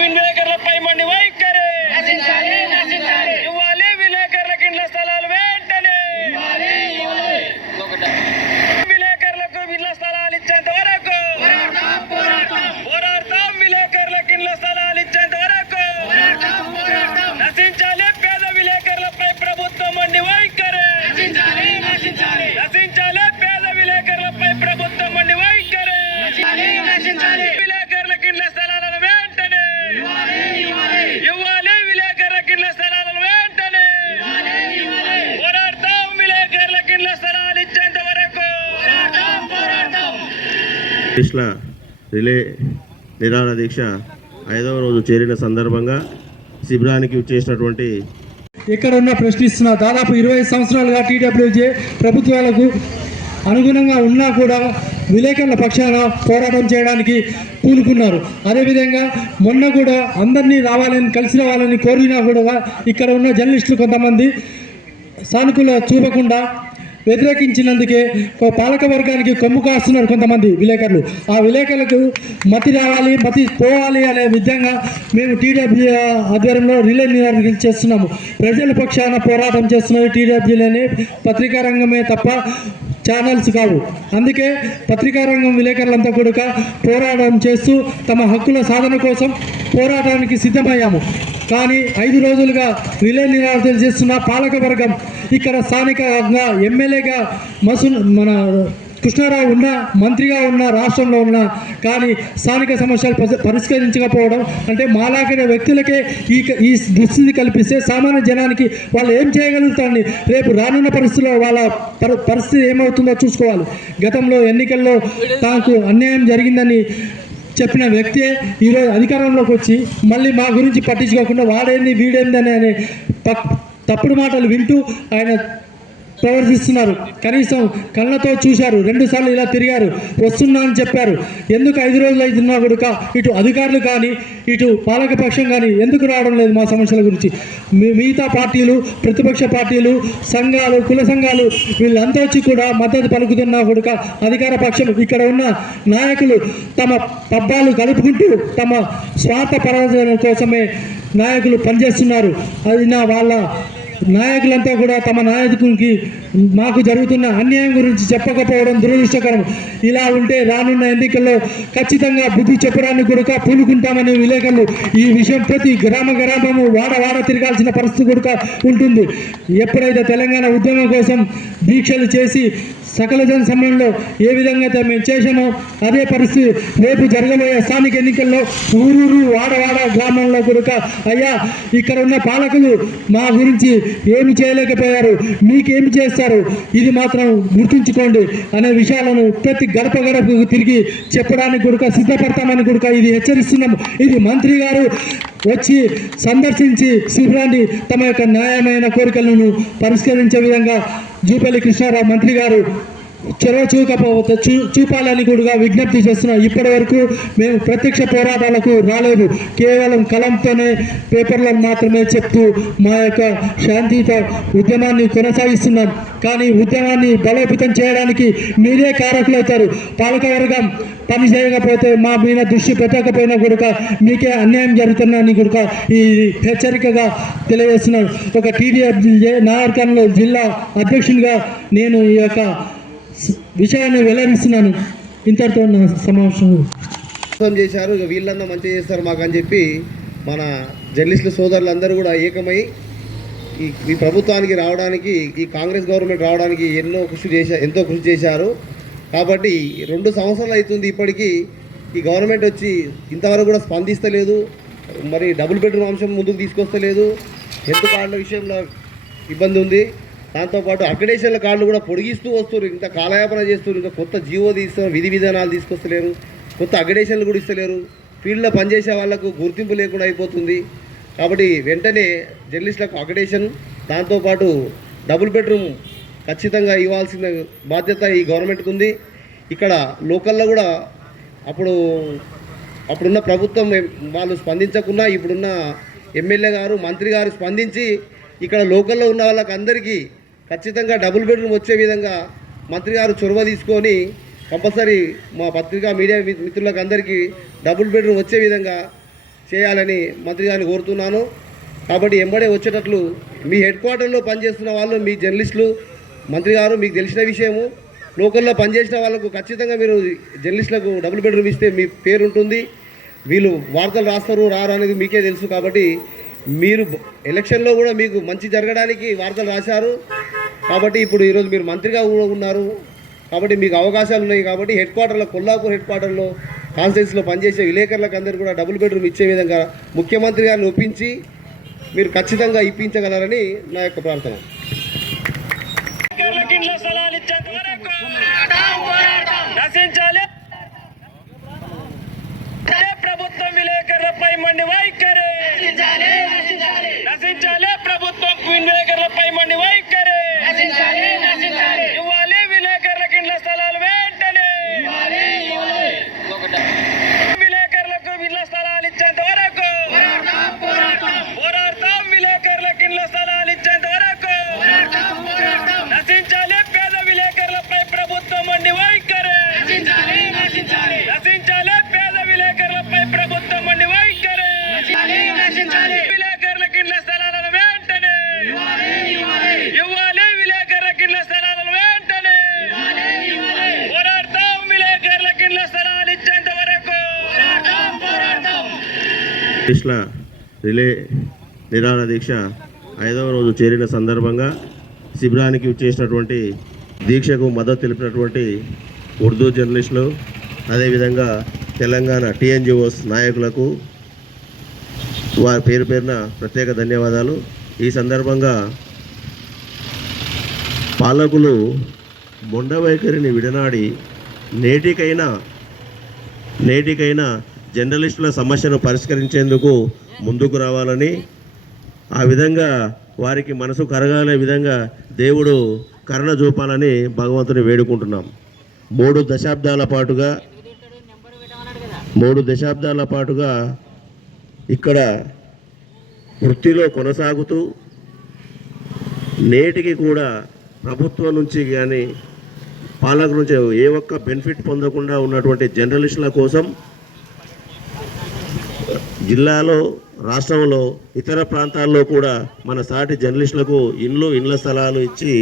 విలేకరులపై మండి వైఖరి. ఇవ్వాలి విలేకరులకు ఇండ్ల స్థలాలు వెంటనే. విలేకరులకు ఇళ్ళ స్థలాలు ఇచ్చేంత కృష్ణ రిలే నిరాహార దీక్ష ఐదవ రోజు చేరిన సందర్భంగా శిబిరానికి చేసినటువంటి ఇక్కడ ప్రశ్నిస్తున్న దాదాపు ఇరవై సంవత్సరాలుగా టీడబ్ల్యూజే ప్రభుత్వాలకు అనుగుణంగా ఉన్నా కూడా విలేకరుల పక్షాన పోరాటం చేయడానికి పూనుకున్నారు. అదేవిధంగా మొన్న కూడా అందరినీ రావాలని కలిసి రావాలని కోరినా కూడా ఇక్కడ ఉన్న జర్నలిస్టులు కొంతమంది సానుకూల చూపకుండా వ్యతిరేకించినందుకే పాలక వర్గానికి కొమ్ము కాస్తున్నారు కొంతమంది విలేకరులు. ఆ విలేకరులకు మతి రావాలి మతి పోవాలి అనే విధంగా మేము టీడబ్ల్యూ ఆధ్వర్యంలో రిలే నిర్వహణ చేస్తున్నాము. ప్రజల పక్షాన పోరాటం చేస్తున్నది టీడబ్ల్యూలోనే. పత్రికా రంగమే తప్ప ఛానల్స్ కావు. అందుకే పత్రికా రంగం విలేకరులంతా కూడా పోరాటం చేస్తూ తమ హక్కుల సాధన కోసం పోరాటానికి సిద్ధమయ్యాము. కానీ ఐదు రోజులుగా విలే నిరాకరణ చేస్తున్న పాలకవర్గం ఇక్కడ స్థానికంగా ఎమ్మెల్యేగా మసు మన కృష్ణారావు ఉన్న మంత్రిగా ఉన్న రాష్ట్రంలో ఉన్న కానీ స్థానిక సమస్యలు పరిష్కరించకపోవడం అంటే మాలాగిన వ్యక్తులకే ఈ ఈ దుస్థితి కల్పిస్తే సామాన్య జనానికి వాళ్ళు ఏం చేయగలుగుతారని రేపు రానున్న పరిస్థితుల్లో వాళ్ళ పరి- పరిస్థితి ఏమవుతుందో చూసుకోవాలి. గతంలో ఎన్నికల్లో తాకు అన్యాయం జరిగిందని చెప్పిన వ్యక్తే ఈరోజు అధికారంలోకి వచ్చి మళ్ళీ మా గురించి పట్టించుకోకుండా వాడేంది వీడేంది అని అనే తప్పుడు మాటలు వింటూ ఆయన ప్రవర్తిస్తున్నారు. కనీసం కళ్ళతో చూశారు. రెండుసార్లు ఇలా తిరిగారు. వస్తున్నా అని చెప్పారు. ఎందుకు ఐదు రోజులు అవుతున్నా కూడా ఇటు అధికారులు కానీ ఇటు పాలకపక్షం కానీ ఎందుకు రావడం లేదు మా సమస్యల గురించి? మిగతా పార్టీలు ప్రతిపక్ష పార్టీలు సంఘాలు కుల సంఘాలు వీళ్ళంతా వచ్చి కూడా మద్దతు పలుకుతున్నా కూడా అధికార పక్షం ఇక్కడ ఉన్న నాయకులు తమ పబ్బాలు కలుపుకుంటూ తమ స్వార్థ పరాజయం కోసమే నాయకులు పనిచేస్తున్నారు. అది నా వాళ్ళ నాయకులంతా కూడా తమ నాయకునికి మాకు జరుగుతున్న అన్యాయం గురించి చెప్పకపోవడం దురదృష్టకరం. ఇలా ఉంటే రానున్న ఎన్నికల్లో ఖచ్చితంగా బుద్ధి చెప్పడానికి కూడా పూనుకుంటామని విలేకరులు ఈ విషయం ప్రతి గ్రామ గ్రామము వాడ వాడ తిరగాల్సిన పరిస్థితి కూడా ఉంటుంది. ఎప్పుడైతే తెలంగాణ ఉద్యమం కోసం దీక్షలు చేసి సకల జన సమయంలో ఏ విధంగా అయితే మేము చేశామో అదే పరిస్థితి రేపు జరగబోయే స్థానిక ఎన్నికల్లో ఊరూరు వాడవాడ గ్రామంలో కొడుక అయ్యా ఇక్కడ ఉన్న పాలకులు మా గురించి ఏమి చేయలేకపోయారు మీకేమి చేస్తారు? ఇది మాత్రం గుర్తుంచుకోండి అనే విషయాలను ప్రతి గడప గడపకు తిరిగి చెప్పడానికి కూడా సిద్ధపడతామని కూడా ఇది హెచ్చరిస్తున్నాము. ఇది మంత్రి గారు వచ్చి సందర్శించి శిబిరాన్ని తమ యొక్క న్యాయమైన కోరికలను పరిష్కరించే విధంగా జూపల్లి కృష్ణారావు మంత్రి గారు చొరవ చూకపోతే చూ చూపాలని కూడా విజ్ఞప్తి చేస్తున్నాం. ఇప్పటి వరకు మేము ప్రత్యక్ష పోరాటాలకు రాలేదు. కేవలం కలంతోనే పేపర్లను మాత్రమే చెప్తూ మా యొక్క శాంతియుత ఉద్యమాన్ని కొనసాగిస్తున్నాం. కానీ ఉద్యమాన్ని బలోపేతం చేయడానికి మీరే కారకులవుతారు. పాలకవర్గం పని చేయకపోతే మా మీద దృష్టి పెట్టకపోయినా కనుక మీకే అన్యాయం జరుగుతుందని కనుక ఈ హెచ్చరికగా తెలియజేస్తున్నాను ఒక టీడీఎఫ్ నాగర్కర్నూలు జిల్లా అధ్యక్షునిగా నేను ఈ యొక్క విషయాన్ని వెల్లడిస్తున్నాను. ఇంతటితో నా సమావేశం. చేశారు ఇక వీళ్ళందరూ మంచిగా చేస్తారు మాకు అని చెప్పి మన జర్నలిస్టుల సోదరులందరూ కూడా ఏకమై ఈ ఈ ప్రభుత్వానికి రావడానికి ఈ కాంగ్రెస్ గవర్నమెంట్ రావడానికి ఎన్నో కృషి చేశా ఎంతో కృషి చేశారు. కాబట్టి రెండు సంవత్సరాలు అవుతుంది ఇప్పటికీ ఈ గవర్నమెంట్ వచ్చి ఇంతవరకు కూడా స్పందిస్తలేదు మరి డబుల్ బెడ్రూమ్ అంశం ముందుకు తీసుకొస్తలేదు. హెల్త్ కార్డుల విషయంలో ఇబ్బంది ఉంది. దాంతోపాటు అక్రిడేషన్ల కార్డులు కూడా పొడిగిస్తూ వస్తారు ఇంత కాలయాపన చేస్తారు ఇంకా కొత్త జీవో తీస్తారు విధి విధానాలు తీసుకొస్తలేరు. కొత్త అక్రిడేషన్లు కూడా ఇస్తలేరు. ఫీల్డ్లో పనిచేసే వాళ్ళకు గుర్తింపు లేకుండా అయిపోతుంది. కాబట్టి వెంటనే జర్నలిస్టులకు అక్రిడేషన్ దాంతోపాటు డబుల్ బెడ్రూమ్ ఖచ్చితంగా ఇవ్వాల్సిన బాధ్యత ఈ గవర్నమెంట్కి ఉంది. ఇక్కడ లోకల్లో కూడా అప్పుడు అప్పుడున్న ప్రభుత్వం వాళ్ళు స్పందించకున్నా ఇప్పుడున్న ఎమ్మెల్యే గారు మంత్రి గారు స్పందించి ఇక్కడ లోకల్లో ఉన్న వాళ్ళకి అందరికీ ఖచ్చితంగా డబుల్ బెడ్రూమ్ వచ్చే విధంగా మంత్రి గారు చొరవ తీసుకొని కంపల్సరీ మా పత్రికా మీడియా మిత్రులకు అందరికీ డబుల్ బెడ్రూమ్ వచ్చే విధంగా చేయాలని మంత్రి గారిని కోరుతున్నాను. కాబట్టి ఎంబడే వచ్చేటట్లు మీ హెడ్ క్వార్టర్లో పనిచేస్తున్న వాళ్ళు మీ జర్నలిస్టులు మంత్రి గారు మీకు తెలిసిన విషయము. లోకల్లో పనిచేసిన వాళ్ళకు ఖచ్చితంగా మీరు జర్నలిస్టులకు డబుల్ బెడ్రూమ్ ఇస్తే మీ పేరు ఉంటుంది. వీళ్ళు వార్తలు రాస్తారు రారు అనేది మీకే తెలుసు కాబట్టి మీరు ఎలక్షన్లో కూడా మీకు మంచి జరగడానికి వార్తలు రాశారు. కాబట్టి ఇప్పుడు ఈరోజు మీరు మంత్రిగా కూడా ఉన్నారు. కాబట్టి మీకు అవకాశాలు ఉన్నాయి కాబట్టి హెడ్ క్వార్టర్లో కొల్లాపూర్ హెడ్ క్వార్టర్లో కాన్స్టిట్యూన్సీలో పనిచేసే విలేకరులకు అందరూ కూడా డబుల్ బెడ్రూమ్ ఇచ్చే విధంగా ముఖ్యమంత్రి గారిని ఒప్పించి మీరు ఖచ్చితంగా ఇప్పించగలరని నా యొక్క ప్రార్థన. నశించాలి. విలేకరులపై మండి వైఖరి. నశించాలి ప్రభుత్వం విలేకరులపై మండి వైఖరి. ఇవ్వాలి విలేకరులకు ఇండ్ల స్థలాలు వెంటనే విలేకరులకు ఇళ్ళ స్థలాలు ఇచ్చేంత వరకు పోరాడతాం విలేకరులకు ఇళ్ళ స్థలాలు ఇచ్చేంత వరకు నశించాలి పేద విలేకరులపై ప్రభుత్వం వండి వైఖరి నశించాలి పేద విలేకరులపై ప్రభుత్వం వండి వైఖరి విలేకరులకు ఇళ్ళ స్థలాలను వెంటనే. ఇవ్వాలి విలేకరులకు ఇళ్ళ స్థలాలను వెంటనే. పోరాడతాం విలేకరులకు ఇళ్ళ స్థలాలు ఇచ్చేంత వరకు. జర్నలిస్టుల రిలే నిరాహార దీక్ష ఐదవ రోజు చేరిన సందర్భంగా శిబిరానికి వచ్చేసినటువంటి దీక్షకు మద్దతు తెలిపినటువంటి ఉర్దూ జర్నలిస్టులు అదేవిధంగా తెలంగాణ టీఎన్జిఓస్ నాయకులకు వారి పేరు పేరున ప్రత్యేక ధన్యవాదాలు. ఈ సందర్భంగా పాలకులు మొండ వైఖరిని విడనాడి నేటికైనా నేటికైనా జర్నలిస్టుల సమస్యను పరిష్కరించేందుకు ముందుకు రావాలని ఆ విధంగా వారికి మనసు కరగాలే విధంగా దేవుడు కరుణ చూపాలని భగవంతుని వేడుకుంటున్నాం. మూడు దశాబ్దాల పాటుగా మూడు దశాబ్దాల పాటుగా ఇక్కడ వృత్తిలో కొనసాగుతూ నేటికి కూడా ప్రభుత్వం నుంచి కానీ పాలకుల నుంచి ఏ ఒక్క బెనిఫిట్ పొందకుండా ఉన్నటువంటి జర్నలిస్టుల కోసం జిల్లాలో రాష్ట్రంలో ఇతర ప్రాంతాల్లో కూడా మన సాటి జర్నలిస్టులకు ఇండ్లు ఇండ్ల స్థలాలు ఇచ్చి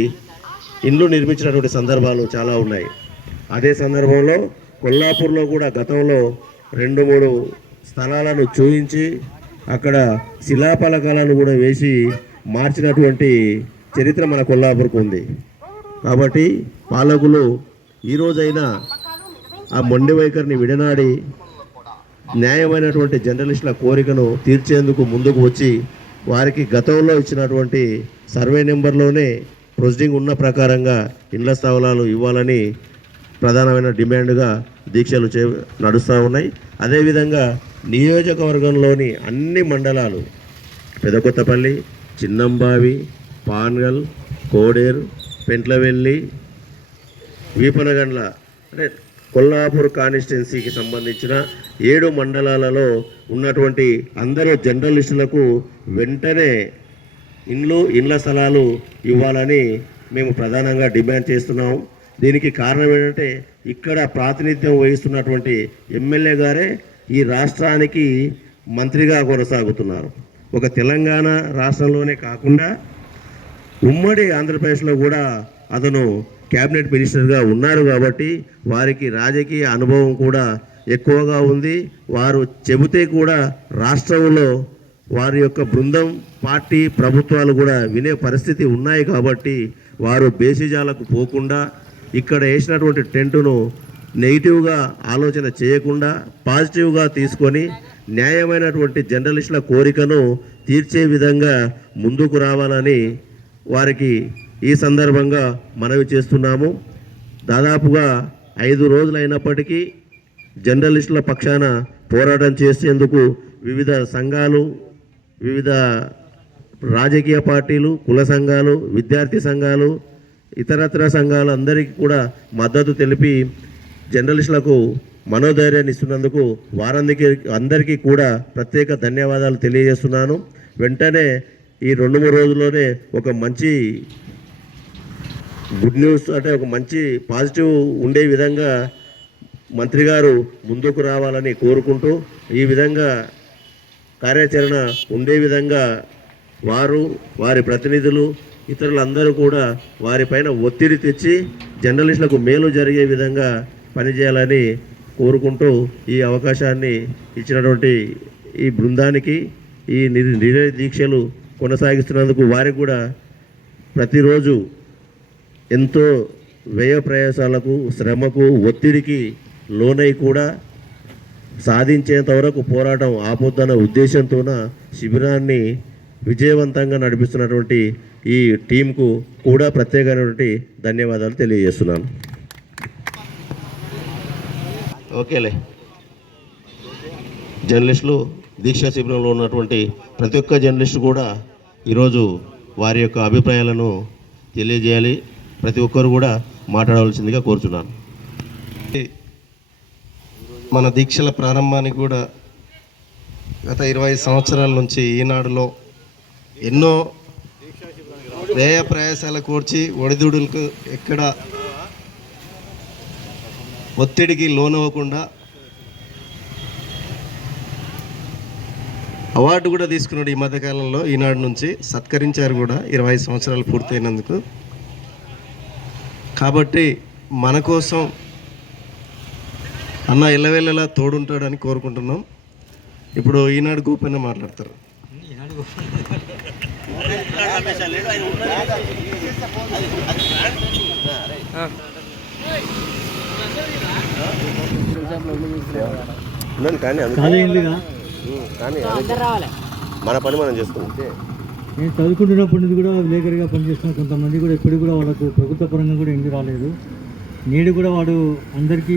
ఇండ్లు నిర్మించినటువంటి సందర్భాలు చాలా ఉన్నాయి. అదే సందర్భంలో కొల్లాపూర్లో కూడా గతంలో రెండు మూడు స్థలాలను చూయించి అక్కడ శిలాఫలకాలను కూడా వేసి మార్చినటువంటి చరిత్ర మన కొల్లాపూర్కు ఉంది. కాబట్టి పాలకులు ఈరోజైనా ఆ మొండి వైఖరిని విడనాడి న్యాయమైనటువంటి జర్నలిస్టుల కోరికను తీర్చేందుకు ముందుకు వచ్చి వారికి గతంలో ఇచ్చినటువంటి సర్వే నెంబర్లోనే ప్రొసీడింగ్ ఉన్న ప్రకారంగా ఇండ్ల స్థావలాలు ఇవ్వాలని ప్రధానమైన డిమాండ్గా దీక్షలు చే నడుస్తూ ఉన్నాయి. అదేవిధంగా నియోజకవర్గంలోని అన్ని మండలాలు పెదకొత్తపల్లి చిన్నంబావి పాన్గల్ కోడేరు పెంట్లవెల్లి వీపనగండ్ల అంటే కొల్లాపూర్ కాన్స్టిట్యున్సీకి సంబంధించిన ఏడు మండలాలలో ఉన్నటువంటి అందరూ జర్నలిస్టులకు వెంటనే ఇండ్లు ఇండ్ల స్థలాలు ఇవ్వాలని మేము ప్రధానంగా డిమాండ్ చేస్తున్నాం. దీనికి కారణం ఏంటంటే ఇక్కడ ప్రాతినిధ్యం వహిస్తున్నటువంటి ఎమ్మెల్యే గారే ఈ రాష్ట్రానికి మంత్రిగా కొనసాగుతున్నారు. ఒక తెలంగాణ రాష్ట్రంలోనే కాకుండా ఉమ్మడి ఆంధ్రప్రదేశ్లో కూడా అతను క్యాబినెట్ మినిస్టర్గా ఉన్నారు కాబట్టి వారికి రాజకీయ అనుభవం కూడా ఎక్కువగా ఉంది. వారు చెబితే కూడా రాష్ట్రంలో వారి యొక్క బృందం పార్టీ ప్రభుత్వాలు కూడా వినే పరిస్థితి ఉన్నాయి కాబట్టి వారు బేసిజాలకు పోకుండా ఇక్కడ వేసినటువంటి టెంటును నెగిటివ్గా ఆలోచన చేయకుండా పాజిటివ్గా తీసుకొని న్యాయమైనటువంటి జర్నలిస్టుల కోరికను తీర్చే విధంగా ముందుకు రావాలని వారికి ఈ సందర్భంగా మనవి చేస్తున్నాము. దాదాపుగా ఐదు రోజులైనప్పటికీ జర్నలిస్టుల పక్షాన పోరాటం చేసేందుకు వివిధ సంఘాలు వివిధ రాజకీయ పార్టీలు కుల సంఘాలు విద్యార్థి సంఘాలు ఇతరత్ర సంఘాలు అందరికీ కూడా మద్దతు తెలిపి జర్నలిస్టులకు మనోధైర్యాన్ని ఇస్తున్నందుకు వారందరికీ అందరికీ కూడా ప్రత్యేక ధన్యవాదాలు తెలియజేస్తున్నాను. వెంటనే ఈ రెండు మూడు రోజుల్లోనే ఒక మంచి గుడ్ న్యూస్ అంటే ఒక మంచి పాజిటివ్ ఉండే విధంగా మంత్రి గారు ముందుకు రావాలని కోరుకుంటూ ఈ విధంగా కార్యాచరణ ఉండే విధంగా వారు వారి ప్రతినిధులు ఇతరులందరూ కూడా వారిపైన ఒత్తిడి తెచ్చి జర్నలిస్టులకు మేలు జరిగే విధంగా పనిచేయాలని కోరుకుంటూ ఈ అవకాశాన్ని ఇచ్చినటువంటి ఈ బృందానికి ఈ నిర్ణయ నిరయ దీక్షలు కొనసాగిస్తున్నందుకు వారికి కూడా ప్రతిరోజు ఎంతో వ్యయ ప్రయాసాలకు శ్రమకు ఒత్తిడికి లోనై కూడా సాధించేంత వరకు పోరాటం ఆపొద్దన్న ఉద్దేశంతోన శిబిరాన్ని విజయవంతంగా నడిపిస్తున్నటువంటి ఈ టీంకు కూడా ప్రత్యేకమైనటువంటి ధన్యవాదాలు తెలియజేస్తున్నాను. ఓకేలే. జర్నలిస్టులు దీక్షా శిబిరంలో ఉన్నటువంటి ప్రతి ఒక్క జర్నలిస్టు కూడా ఈరోజు వారి యొక్క అభిప్రాయాలను తెలియజేయాలి. ప్రతి ఒక్కరు కూడా మాట్లాడవలసిందిగా కోరుచున్నాను. మన దీక్షల ప్రారంభానికి కూడా గత ఇరవై సంవత్సరాల నుంచి ఈనాడులో ఎన్నో వ్యయ ప్రయాసాల కూర్చి ఒడిదుడులకు ఎక్కడ ఒత్తిడికి లోనవ్వకుండా అవార్డు కూడా తీసుకున్నాడు ఈ మధ్యకాలంలో. ఈనాడు నుంచి సత్కరించారు కూడా. ఇరవై సంవత్సరాలు పూర్తయినందుకు. కాబట్టి మన కోసం అన్న ఎల్లవేళలా తోడుంటాడని కోరుకుంటున్నాం. ఇప్పుడు ఈనాడు గోపన్న మాట్లాడతారు. ఉన్నాను కానీ కానీ మన పని మనం చేసుకుంటే నేను చదువుకుంటున్నప్పటి నుంచి కూడా విలేకరిగా పనిచేస్తున్న కొంతమంది కూడా ఇప్పుడు కూడా వాళ్ళకు ప్రభుత్వ పరంగా కూడా ఇంటి రాలేదు. నేడు కూడా వాడు అందరికీ